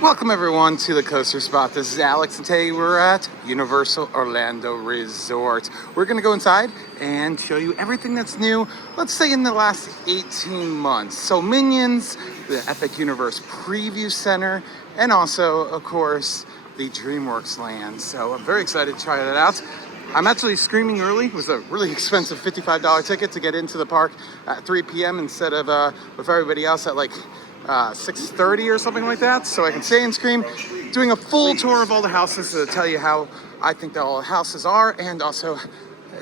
Welcome everyone to the Coaster Spot. This is Alex and today we're at Universal Orlando Resort. We're going to go inside and show you everything that's new, let's say in the last 18 months. So Minions, the Epic Universe Preview Center, and also, of course, the Dreamworks Land. So I'm very excited to try that out. I'm actually screaming early. It was a really expensive $55 ticket to get into the park at 3 p.m. instead of with everybody else at like 6:30 or something like that, so I can stay and scream, doing a full tour of all the houses to tell you how I think that all the houses are, and also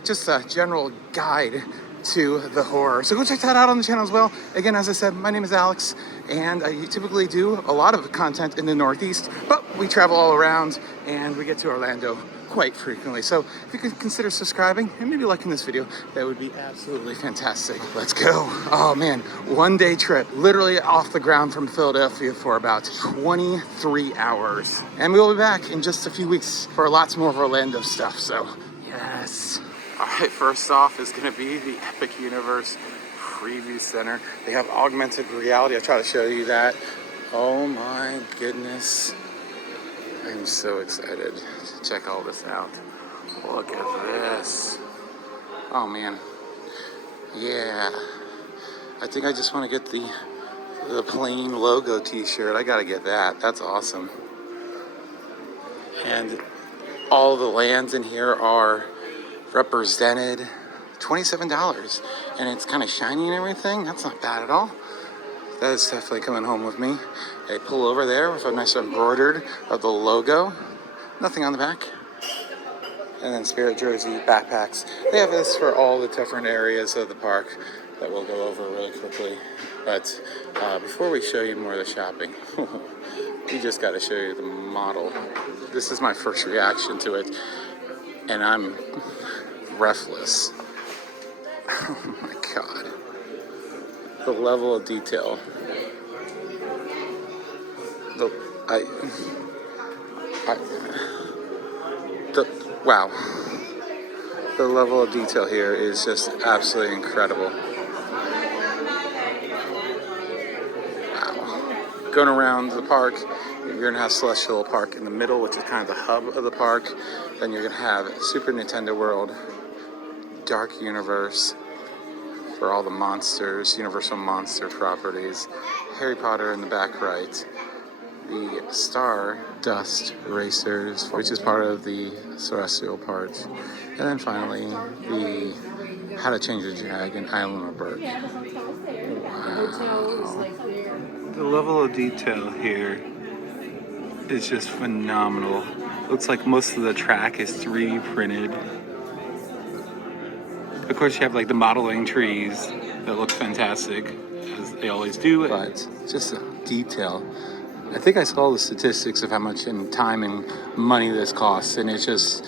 just a general guide to the horror. So go check that out on the channel as well. Again, as I said, my name is Alex, and I typically do a lot of content in the Northeast, but we travel all around, and we get to Orlando quite frequently. So if you could consider subscribing and maybe liking this video, that would be absolutely fantastic. Let's go. Oh man, 1 day trip, literally off the ground from Philadelphia for about 23 hours. And we will be back in just a few weeks for lots more of Orlando stuff, so yes. All right, first off is gonna be the Epic Universe Preview Center. They have augmented reality. I'll try to show you that. Oh my goodness. I'm so excited to check all this out. Look at this. Oh man. Yeah. I think I just want to get the plain logo t-shirt. I gotta get that. That's awesome. And all the lands in here are represented. $27. And it's kind of shiny and everything. That's not bad at all. That is definitely coming home with me. They pull over there with a nice embroidered of the logo. Nothing on the back. And then Spirit Jersey backpacks. They have this for all the different areas of the park that we'll go over really quickly. But before we show you more of the shopping, we just got to show you the model. This is my first reaction to it, and I'm breathless. Oh my God. The level of detail. Wow. The level of detail here is just absolutely incredible. Wow. Going around the park, you're gonna have Celestial Park in the middle, which is kind of the hub of the park. Then you're gonna have Super Nintendo World, Dark Universe, for all the monsters, Universal Monster properties, Harry Potter in the back right, the Star Dust Racers, which is part of the Celestial Park, and then finally the How to Change a Dragon Island of Berg. Wow. The level of detail here is just phenomenal. Looks like most of the track is 3D printed. Of course, you have like the modeling trees that look fantastic, as they always do, but just the detail. I think I saw the statistics of how much in time and money this costs, and it's just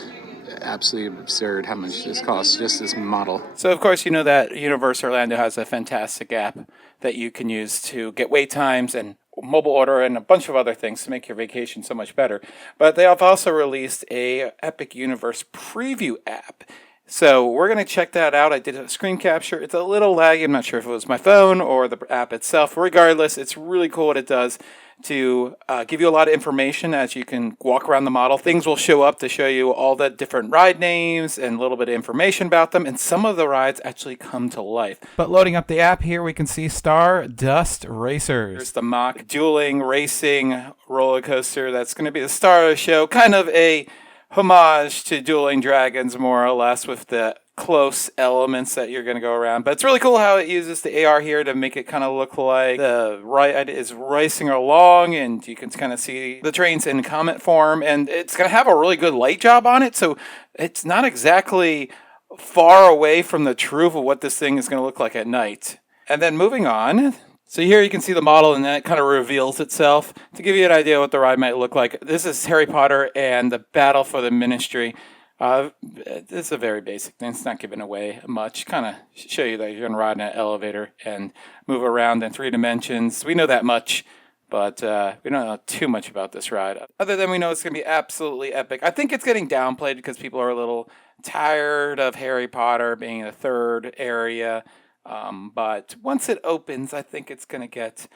absolutely absurd how much this costs, just this model. So, of course, you know that Universal Orlando has a fantastic app that you can use to get wait times and mobile order and a bunch of other things to make your vacation so much better. But they have also released a Epic Universe Preview app. So we're going to check that out. I did a screen capture. It's a little laggy. I'm not sure if it was my phone or the app itself. Regardless, it's really cool what it does to give you a lot of information as you can walk around the model. Things will show up to show you all the different ride names and a little bit of information about them. And some of the rides actually come to life. But loading up the app here, we can see Star Dust Racers. There's the mock dueling racing roller coaster that's going to be the star of the show. Kind of a homage to Dueling Dragons, more or less, with the close elements that you're going to go around. But it's really cool how it uses the AR here to make it kind of look like the ride is racing along, and you can kind of see the trains in comet form, and it's going to have a really good light job on it, so it's not exactly far away from the truth of what this thing is going to look like at night. And then moving on, so here you can see the model, and then it kind of reveals itself to give you an idea what the ride might look like. This is Harry Potter and the Battle for the Ministry. It's a very basic thing. It's not giving away much. Kind of show you that you're going to ride in an elevator and move around in 3 dimensions. We know that much, but we don't know too much about this ride. Other than we know it's going to be absolutely epic. I think it's getting downplayed because people are a little tired of Harry Potter being the third area. But once it opens, I think it's going to get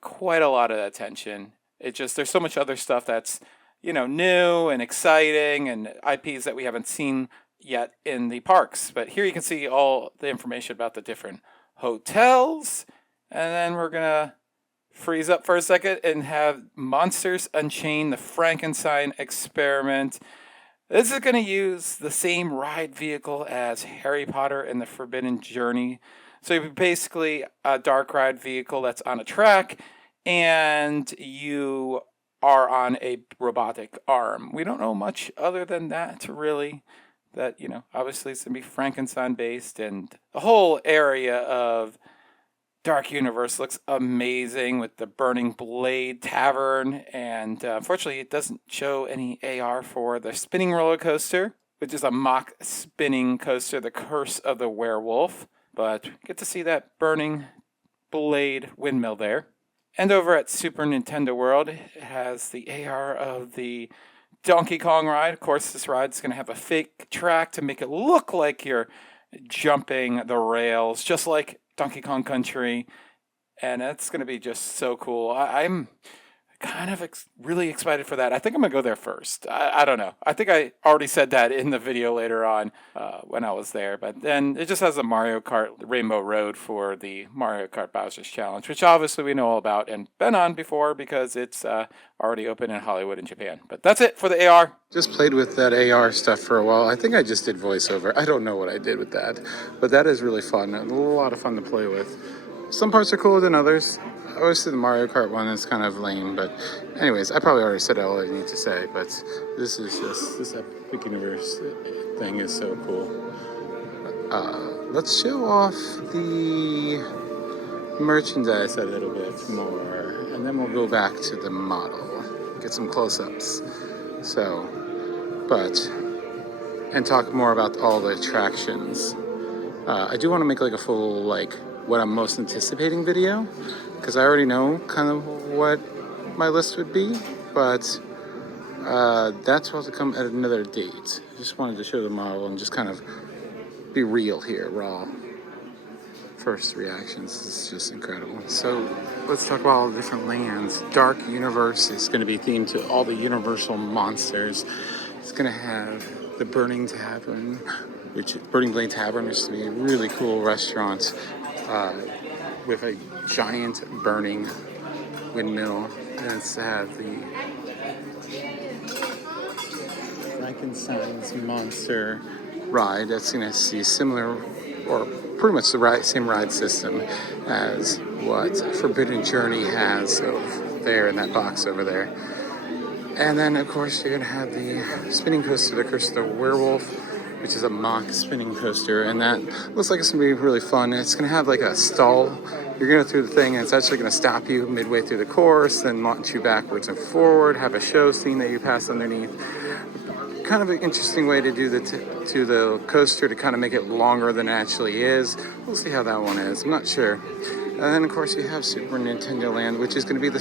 quite a lot of attention. There's so much other stuff that's, new and exciting and IPs that we haven't seen yet in the parks. But here you can see all the information about the different hotels. And then we're going to freeze up for a second and have Monsters Unchained, the Frankenstein experiment. This is going to use the same ride vehicle as Harry Potter and the Forbidden Journey. So you're basically a dark ride vehicle that's on a track, and you are on a robotic arm. We don't know much other than that, really. That, obviously it's going to be Frankenstein based, and the whole area of Dark Universe looks amazing with the Burning Blade Tavern, and unfortunately, it doesn't show any AR for the spinning roller coaster, which is a mock spinning coaster, the Curse of the Werewolf. But get to see that Burning Blade windmill there. And over at Super Nintendo World, it has the AR of the Donkey Kong ride. Of course, this ride is going to have a fake track to make it look like you're jumping the rails, just like Donkey Kong Country, and it's going to be just so cool. I'm kind of really excited for that. I think I'm going to go there first. I don't know. I think I already said that in the video later on when I was there, but then it just has a Mario Kart Rainbow Road for the Mario Kart Bowser's Challenge, which obviously we know all about and been on before because it's already open in Hollywood and Japan. But that's it for the AR. Just played with that AR stuff for a while. I think I just did voiceover. I don't know what I did with that, but that is really fun. A lot of fun to play with. Some parts are cooler than others. Obviously, the Mario Kart one is kind of lame, but anyways, I probably already said all I need to say, but this Epic Universe thing is so cool. Let's show off the merchandise a little bit more, and then we'll go back to the model, get some close-ups. And talk more about all the attractions. I do want to make like a full, what I'm most anticipating video, because I already know kind of what my list would be, but that's supposed to come at another date. I just wanted to show the model and just kind of be real here, raw. First reactions, this is just incredible. So let's talk about all the different lands. Dark Universe is going to be themed to all the Universal monsters. It's going to have the Burning Blade Tavern, which is going to be a really cool restaurant with a giant burning windmill. And it's to have the Frankenstein's monster ride. That's going to see similar, or pretty much the same ride system as what Forbidden Journey has over there in that box over there. And then, of course, you're going to have the spinning coaster, the Curse of the Werewolf, which is a mock spinning coaster, and that looks like it's going to be really fun. It's going to have like a stall. You're going to go through the thing, and it's actually going to stop you midway through the course, then launch you backwards and forward, have a show scene that you pass underneath. Kind of an interesting way to do the coaster to kind of make it longer than it actually is. We'll see how that one is. I'm not sure. And then, of course, you have Super Nintendo Land, which is going to be the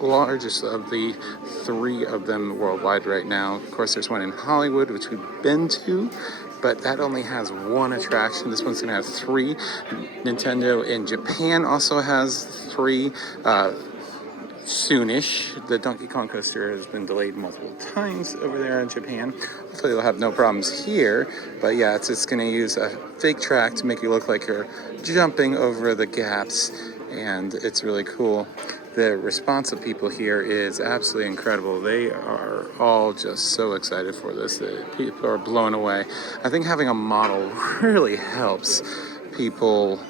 largest of the three of them worldwide right now. Of course, there's one in Hollywood, which we've been to, but that only has one attraction. This one's going to have three. Nintendo in Japan also has three. Soonish. The Donkey Kong coaster has been delayed multiple times over there in Japan. Hopefully they'll have no problems here. But yeah, it's going to use a fake track to make you look like you're jumping over the gaps, and it's really cool. The response of people here is absolutely incredible. They are all just so excited for this. People are blown away. I think having a model really helps people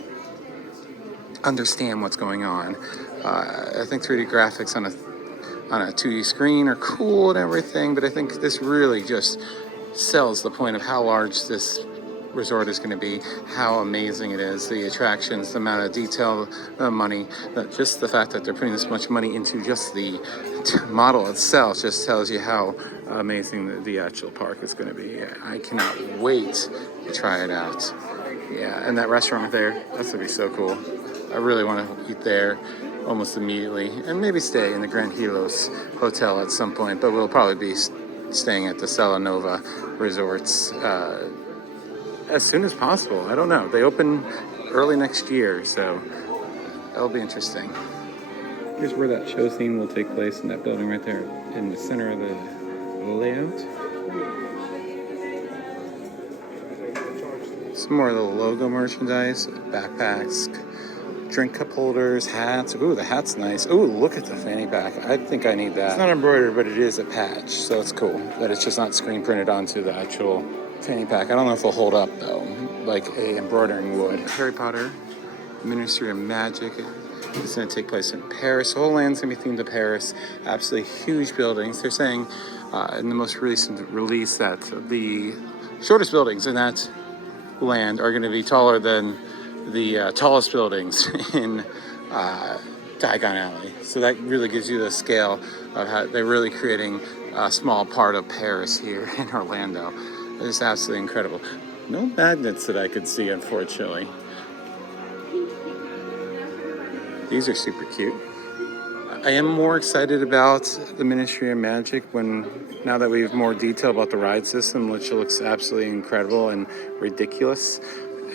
understand what's going on. I think 3D graphics on a 2D screen are cool and everything, but I think this really just sells the point of how large this resort is going to be, how amazing it is, the attractions, the amount of detail, the money, just the fact that they're putting this much money into just the model itself just tells you how amazing the actual park is going to be. I cannot wait to try it out. Yeah, and that restaurant there, that's going to be so cool. I really want to eat there almost immediately, and maybe stay in the Grand Hilos Hotel at some point, but we'll probably be staying at the Sella Nova resorts as soon as possible. I don't know. They open early next year, so that'll be interesting. Here's where that show scene will take place, in that building right there in the center of the layout. Some more of the logo merchandise, backpacks, drink cup holders, hats. Ooh, the hat's nice. Ooh, look at the fanny pack. I think I need that. It's not embroidered, but it is a patch, so it's cool that it's just not screen printed onto the actual fanny pack. I don't know if it'll hold up though, like a embroidering would. Harry Potter, Ministry of Magic. It's going to take place in Paris. The whole land's going to be themed to Paris. Absolutely huge buildings. They're saying in the most recent release that the shortest buildings in that land are going to be taller than the tallest buildings in Diagon Alley. So that really gives you the scale of how they're really creating a small part of Paris here in Orlando. It's absolutely incredible. No magnets that I could see, unfortunately. These are super cute. I am more excited about the Ministry of Magic now that we have more detail about the ride system, which looks absolutely incredible and ridiculous.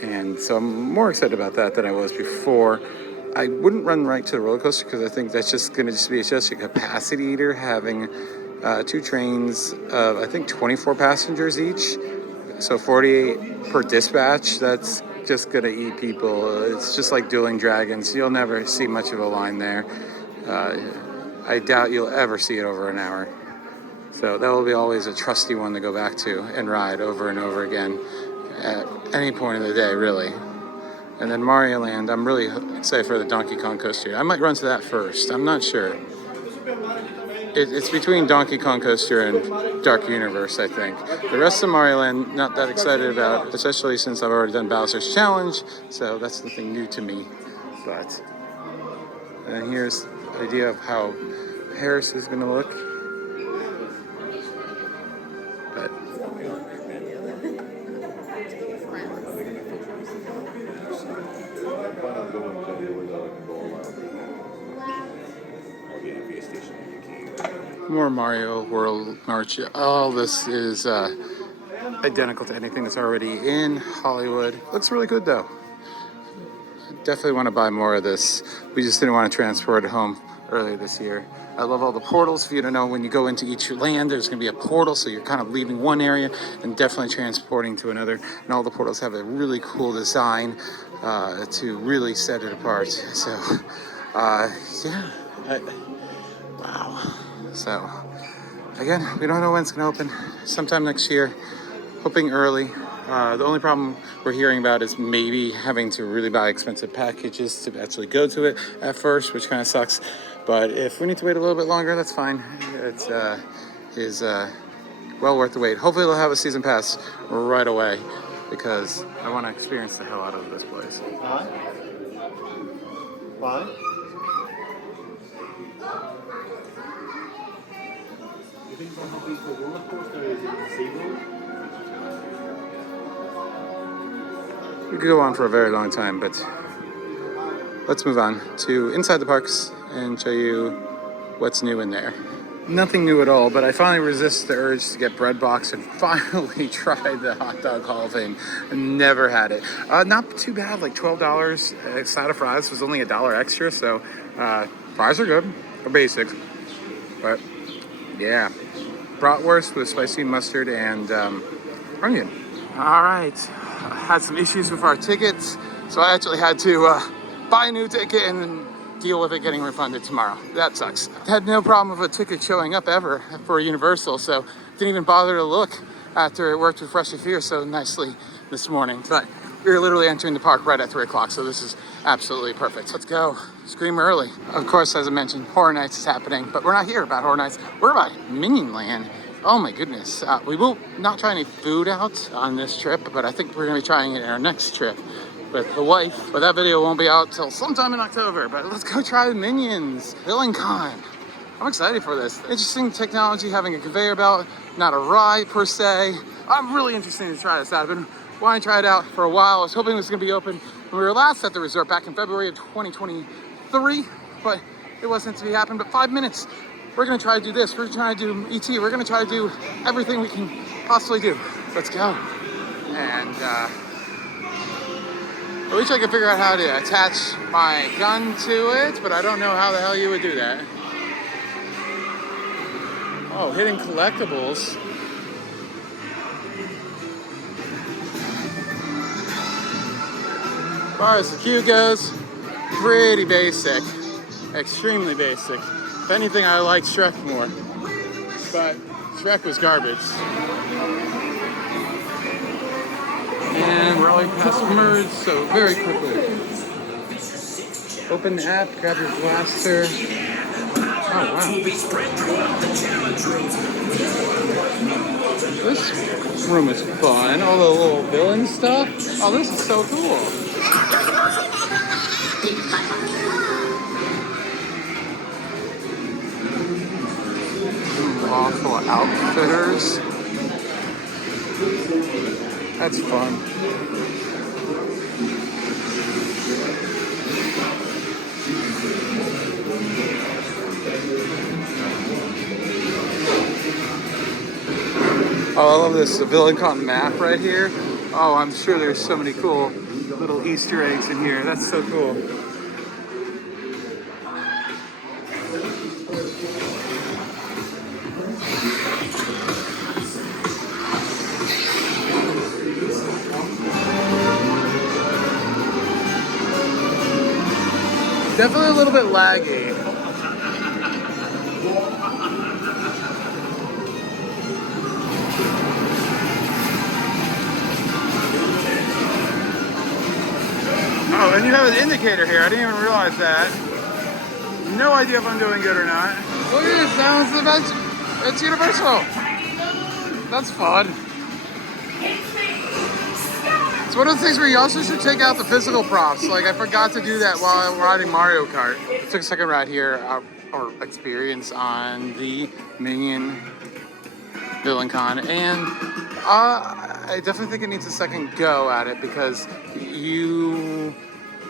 And so I'm more excited about that than I was before. I wouldn't run right to the roller coaster because I think that's just going to be just a capacity eater, having 2 trains of, I think, 24 passengers each. So 48 per dispatch. That's just going to eat people. It's just like Dueling Dragons. You'll never see much of a line there. I doubt you'll ever see it over an hour. So that will be always a trusty one to go back to and ride over and over again at any point of the day, really. And then Mario Land, I'm really excited for the Donkey Kong coaster. I might run to that first. I'm not sure. It's between Donkey Kong Coaster and Dark Universe, I think. The rest of Mario Land, not that excited about, especially since I've already done Bowser's Challenge, so that's nothing new to me. But, and here's the idea of how Paris is going to look. But more Mario World March. All this is identical to anything that's already in Hollywood. Looks really good though. Definitely want to buy more of this. We just didn't want to transport it home earlier this year. I love all the portals. For you to know, when you go into each land, there's going to be a portal, so you're kind of leaving one area and definitely transporting to another. And all the portals have a really cool design to really set it apart. So, yeah. Wow. So, again, we don't know when it's going to open. Sometime next year. Hoping early. The only problem we're hearing about is maybe having to really buy expensive packages to actually go to it at first, which kind of sucks. But if we need to wait a little bit longer, that's fine. It is well worth the wait. Hopefully they'll have a season pass right away because I want to experience the hell out of this place. Why? You think it's going to be for roller coaster or is it disabled? We could go on for a very long time, but let's move on to inside the parks and show you what's new in there. Nothing new at all, but I finally resist the urge to get Bread Box and finally tried the Hot Dog Hall of Fame. Never had it. Not too bad, like $12. A side of fries was only $1 extra, so fries are good, or basic, but yeah. Bratwurst with spicy mustard and onion. All right, had some issues with our tickets, so I actually had to buy a new ticket and then deal with it getting refunded tomorrow. That sucks. Had no problem with a ticket showing up ever for Universal, so didn't even bother to look after it worked with Fresh Fear so nicely this morning. But we were literally entering the park right at 3 o'clock, so this is absolutely perfect. Let's go. Scream early. Of course, as I mentioned, Horror Nights is happening, but we're not here about Horror Nights. We're about Minion Land. Oh my goodness. We will not try any food out on this trip, but I think we're gonna be trying it in our next trip with the wife. But that video won't be out till sometime in October, but let's go try the Minions. Villain Con. I'm excited for this. Interesting technology, having a conveyor belt, not a ride per se. I'm really interested to try this out. I've been wanting to try it out for a while. I was hoping it was gonna be open when we were last at the resort back in February of 2023, but it wasn't to be happened. But 5 minutes. We're gonna try to do this. We're gonna try to do ET. We're gonna try to do everything we can possibly do. Let's go. And I wish I could figure out how to attach my gun to it, but I don't know how the hell you would do that. Oh, hidden collectibles. As far as the queue goes, pretty basic. Extremely basic. If anything, I like Shrek more. But Shrek was garbage. And we're already past merge, so very quickly. Open the app, grab your blaster. Oh wow. This room is fun. All the little villain stuff. Oh, this is so cool. Lawful outfitters. That's fun. Oh, I love this VillainCon map right here. Oh, I'm sure there's so many cool little Easter eggs in here. That's so cool. Definitely a little bit laggy. Oh, and you have an indicator here. I didn't even realize that. No idea if I'm doing good or not. Look at this, sounds adventure. It's Universal. That's fun. It's one of the things where you also should check out the physical props. Like, I forgot to do that while riding Mario Kart. Took a second ride here, or experience on the Minion VillainCon, and I definitely think it needs a second go at it because you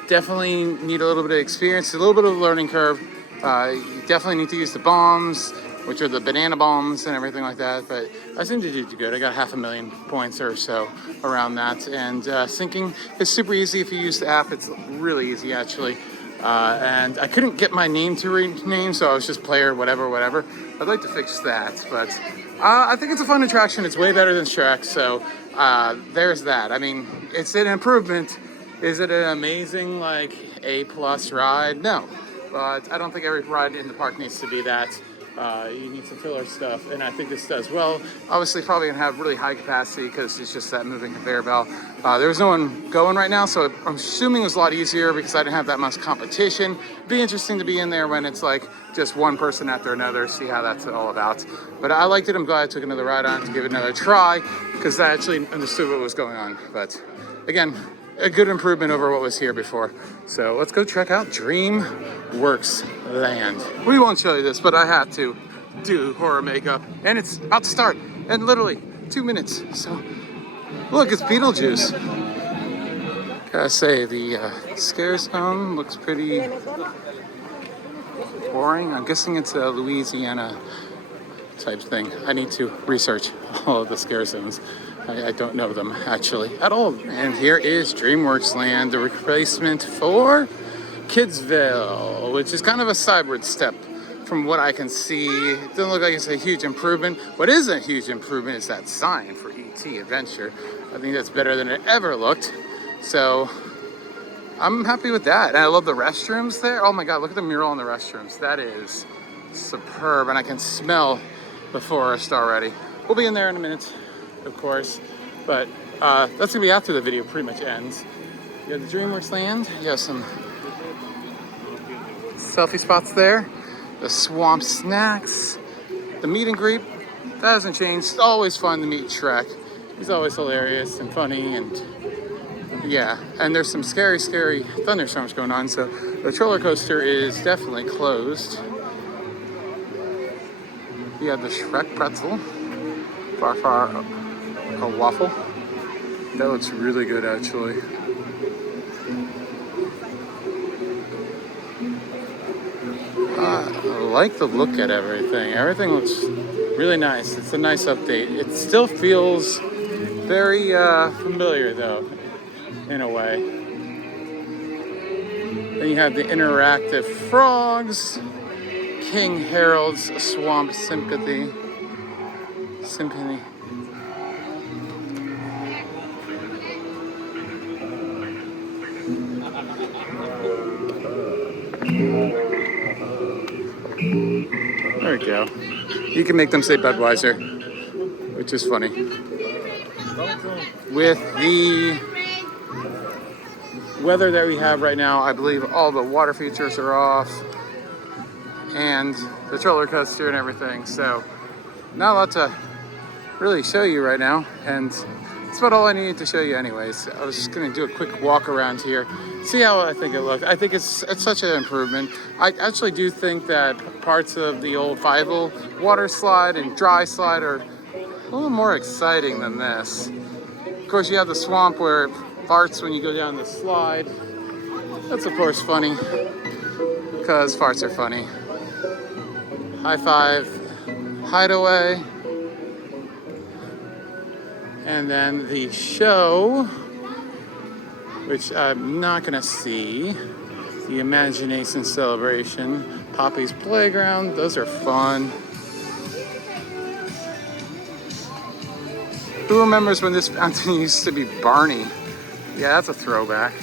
definitely need a little bit of experience, a little bit of a learning curve. You definitely need to use the bombs, which are the banana bombs and everything like that, but I seem to do good. I got 500,000 points or so around that, and syncing is super easy if you use the app. It's really easy, actually. And I couldn't get my name to rename, so I was just player whatever. I'd like to fix that, but I think it's a fun attraction. It's way better than Shrek, so there's that. I mean, it's an improvement. Is it an amazing, like, A+ ride? No, but I don't think every ride in the park needs to be that. You need some filler stuff, and I think this does well. Obviously, probably gonna have really high capacity because it's just that moving conveyor belt. There's no one going right now, so I'm assuming it was a lot easier because I didn't have that much competition. It'd be interesting to be in there when it's like just one person after another, see how that's all about. But I liked it. I'm glad I took another ride on to give it another try because I actually understood what was going on. But again, a good improvement over what was here before. So let's go check out Dreamworks Land. We won't show you this, but I had to do horror makeup, and it's about to start in literally 2 minutes. So look, it's Beetlejuice. Gotta say, the scare zone looks pretty boring. I'm guessing it's a Louisiana type thing. I need to research all of the scare zones. I don't know them actually at all. And here is Dreamworks Land, the replacement for Kidsville, which is kind of a sideward step from what I can see. It doesn't look like it's a huge improvement. What is a huge improvement is that sign for E.T. Adventure. I think that's better than it ever looked. So I'm happy with that. And I love the restrooms there. Oh my God, look at the mural in the restrooms. That is superb. And I can smell the forest already. We'll be in there in a minute, of course. But that's gonna be after the video pretty much ends. You have the Dreamworks Land. You have some selfie spots there. The swamp snacks. The meet and greet. That hasn't changed. It's always fun to meet Shrek. He's always hilarious and funny, and yeah. And there's some scary thunderstorms going on, so the roller coaster is definitely closed. You have the Shrek pretzel. Far a waffle. That looks really good, actually. I like the look at everything. Everything looks really nice. It's a nice update. It still feels very familiar, though, in a way. Then you have the interactive frogs, King Harold's Swamp Symphony. There we go. You can make them say Budweiser, which is funny. With the weather that we have right now, I believe all the water features are off and the roller coaster and everything. So not a lot to really show you right now, and that's about all I needed to show you anyways. I was just gonna do a quick walk around here, see how I think it looked. I think it's such an improvement. I actually do think that parts of the old Fievel water slide and dry slide are a little more exciting than this. Of course, you have the swamp where it farts when you go down the slide. That's of course funny, because farts are funny. High Five Hideaway. And then the show, which I'm not gonna see, the Imagination Celebration, Poppy's Playground, those are fun. Who remembers when this fountain used to be Barney? Yeah, that's a throwback.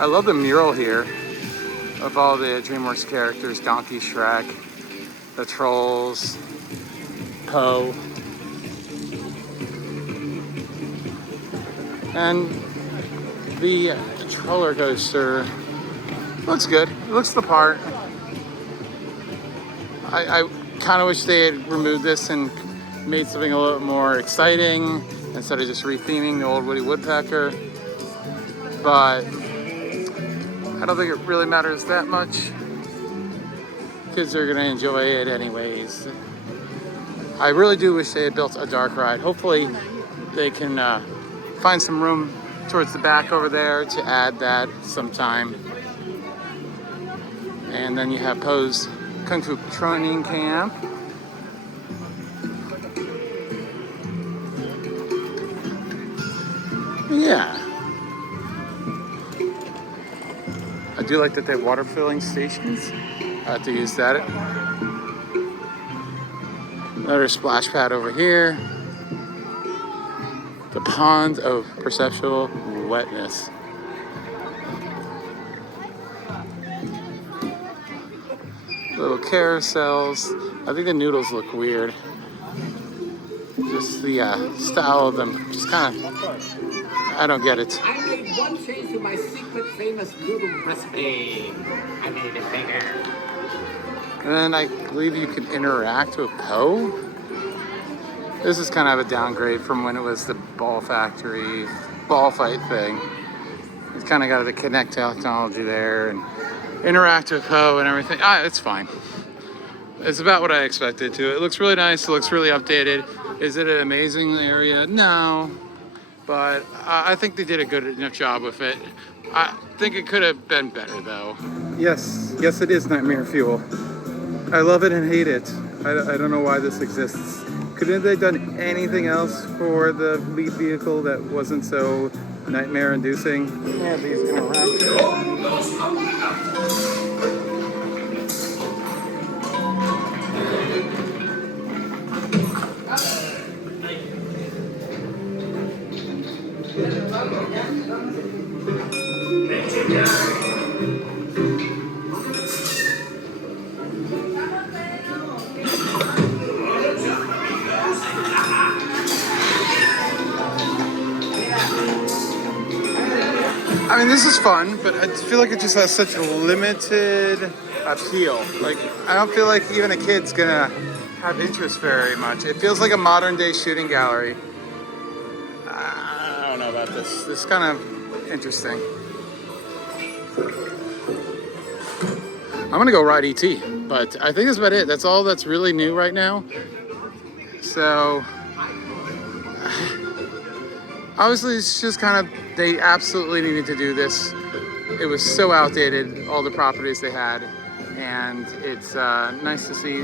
I love the mural here of all the Dreamworks characters, Donkey, Shrek, the Trolls, Poe. And the roller coaster looks good. It looks the part. I kind of wish they had removed this and made something a little more exciting instead of just retheming the old Woody Woodpecker. But I don't think it really matters that much. Kids are gonna enjoy it anyways. I really do wish they had built a dark ride. Hopefully they can find some room towards the back over there to add that sometime. And then you have Poe's Kung Fu Training Camp. Yeah. I do like that they have water filling stations. I have to use that. Another splash pad over here. The pond of perceptual wetness. Little carousels. I think the noodles look weird. Just the style of them. Just kind of, I don't get it. I made one change to my secret famous noodle recipe. I made it bigger. And then I believe you can interact with Poe. This is kind of a downgrade from when it was the Ball Factory ball fight thing. It's kind of got the Kinect technology there and interact with Poe and everything. It's fine. It's about what I expected to. It looks really nice. It looks really updated. Is it an amazing area? No. But I think they did a good enough job with it. I think it could have been better though. Yes, it is Nightmare Fuel. I love it and hate it. I don't know why this exists. Couldn't they done anything else for the lead vehicle that wasn't so nightmare-inducing? Yeah, these I mean, this is fun, but I feel like it just has such a limited appeal. Like, I don't feel like even a kid's gonna have interest very much. It feels like a modern day shooting gallery. I don't know about this. This is kind of interesting. I'm gonna go ride ET, but I think that's about it. That's all that's really new right now. So, obviously, it's just kind of, they absolutely needed to do this. It was so outdated, all the properties they had, and it's nice to see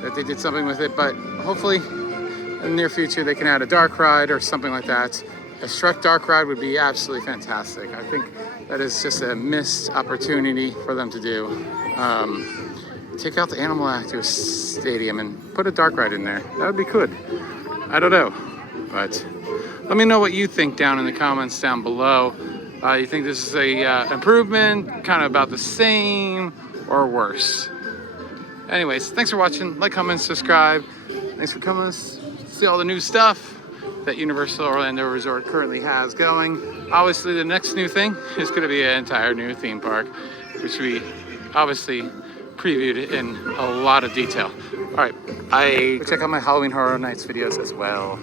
that they did something with it, but hopefully in the near future they can add a dark ride or something like that. A Shrek dark ride would be absolutely fantastic. I think that is just a missed opportunity for them to do. Take out the Animal Actors Stadium and put a dark ride in there. That would be good. I don't know, but let me know what you think down in the comments down below. You think this is a improvement, kind of about the same, or worse? Anyways, thanks for watching. Like, comment, subscribe. Thanks for coming to see all the new stuff that Universal Orlando Resort currently has going. Obviously, the next new thing is going to be an entire new theme park, which we obviously previewed in a lot of detail. All right, check out my Halloween Horror Nights videos as well.